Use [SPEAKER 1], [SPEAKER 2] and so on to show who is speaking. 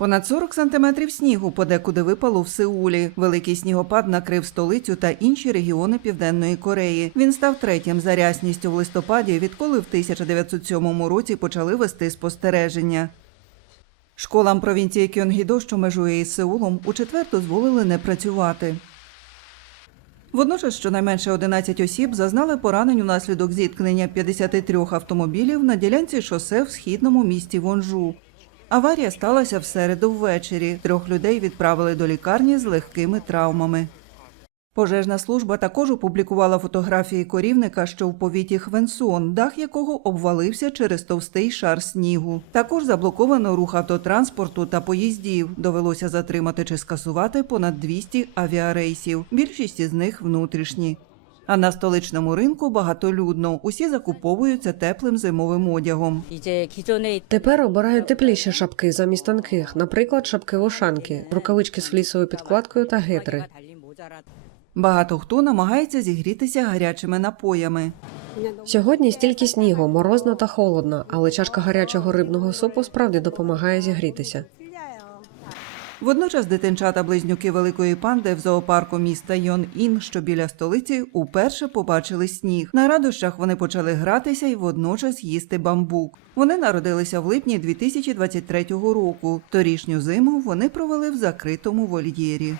[SPEAKER 1] Понад 40 сантиметрів снігу подекуди випало в Сеулі. Великий снігопад накрив столицю та інші регіони Південної Кореї. Він став третім за рясністю в листопаді, відколи в 1907 році почали вести спостереження. Школам провінції Кьонгідо, що межує із Сеулом, у четвер дозволили не працювати. Водночас щонайменше 11 осіб зазнали поранень унаслідок зіткнення 53 автомобілів на ділянці шосе в східному місті Вонжу. Аварія сталася в середу ввечері. Трьох людей відправили до лікарні з легкими травмами. Пожежна служба також опублікувала фотографії корівника, що в повіті Хвенсон, дах якого обвалився через товстий шар снігу. Також заблоковано рух автотранспорту та поїздів. Довелося затримати чи скасувати понад 200 авіарейсів. Більшість із них внутрішні. А на столичному ринку багатолюдно. Усі закуповуються теплим зимовим одягом.
[SPEAKER 2] Тепер обирають тепліші шапки замість тонких, наприклад, шапки вошанки, рукавички з флісовою підкладкою та гетри.
[SPEAKER 1] Багато хто намагається зігрітися гарячими напоями.
[SPEAKER 2] Сьогодні стільки снігу, морозно та холодно, але чашка гарячого рибного супу справді допомагає зігрітися.
[SPEAKER 1] Водночас дитинчата-близнюки великої панди в зоопарку міста Йон-Ін, що біля столиці, уперше побачили сніг. На радощах вони почали гратися і водночас їсти бамбук. Вони народилися в липні 2023 року. Торішню зиму вони провели в закритому вольєрі.